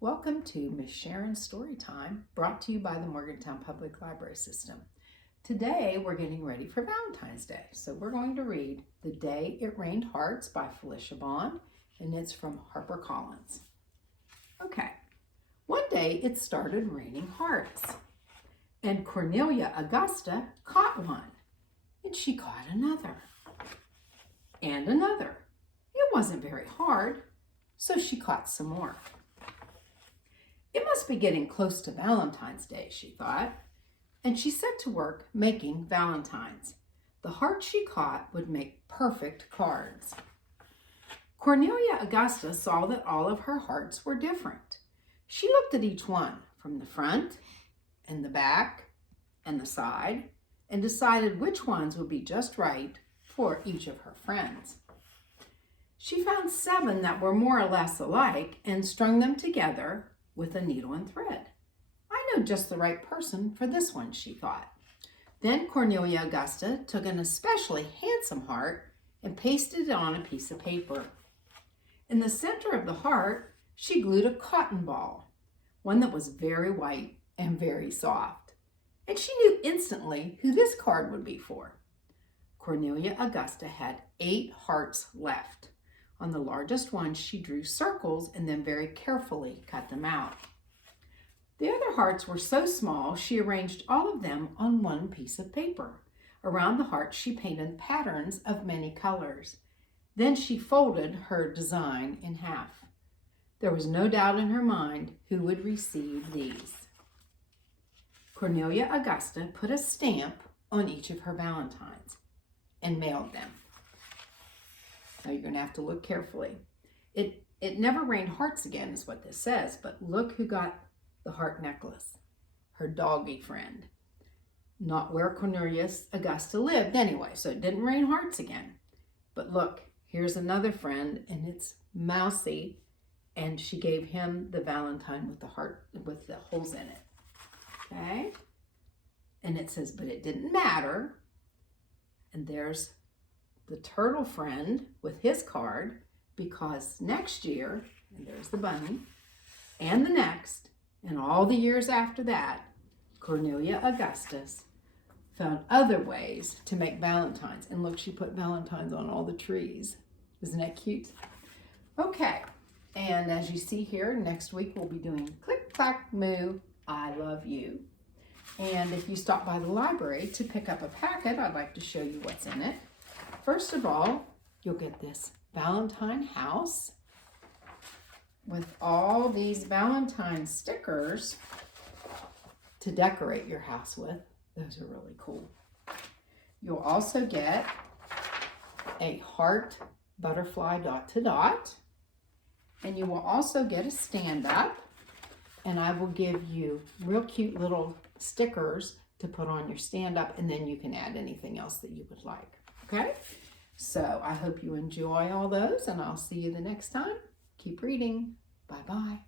Welcome to Miss Sharon's Story Time, brought to you by the Morgantown Public Library System. Today we're getting ready for Valentine's Day, so we're going to read The Day It Rained Hearts by Felicia Bond, and it's from HarperCollins. Okay, one day it started raining hearts, and Cornelia Augusta caught one, and she caught another, and another. It wasn't very hard, so she caught some more. It must be getting close to Valentine's Day, she thought, and she set to work making valentines. The hearts she caught would make perfect cards. Cornelia Augusta saw that all of her hearts were different. She looked at each one from the front and the back and the side and decided which ones would be just right for each of her friends. She found 7 that were more or less alike and strung them together with a needle and thread. I know just the right person for this one, she thought. Then Cornelia Augusta took an especially handsome heart and pasted it on a piece of paper. In the center of the heart, she glued a cotton ball, one that was very white and very soft. And she knew instantly who this card would be for. Cornelia Augusta had 8 hearts left. On the largest one, she drew circles and then very carefully cut them out. The other hearts were so small, she arranged all of them on one piece of paper. Around the heart, she painted patterns of many colors. Then she folded her design in half. There was no doubt in her mind who would receive these. Cornelia Augusta put a stamp on each of her valentines and mailed them. Now you're going to have to look carefully. It never rained hearts again is what this says, but look who got the heart necklace. Her doggy friend. Not where Cornelia Augusta lived anyway, so it didn't rain hearts again. But look, here's another friend, and it's Mousy, and she gave him the valentine with the heart, with the holes in it. Okay? And it says, but it didn't matter. And there's the turtle friend with his card, because next year, and there's the bunny, and the next, and all the years after that, Cornelia Augustus found other ways to make valentines. And look, she put valentines on all the trees. Isn't that cute? Okay, and as you see here, next week we'll be doing Click, Clack, Moo, I Love You. And if you stop by the library to pick up a packet, I'd like to show you what's in it. First of all, you'll get this Valentine house with all these Valentine stickers to decorate your house with. Those are really cool. You'll also get a heart butterfly dot to dot, and you will also get a stand-up, and I will give you real cute little stickers to put on your stand-up, and then you can add anything else that you would like. Okay, so I hope you enjoy all those, and I'll see you the next time. Keep reading. Bye-bye.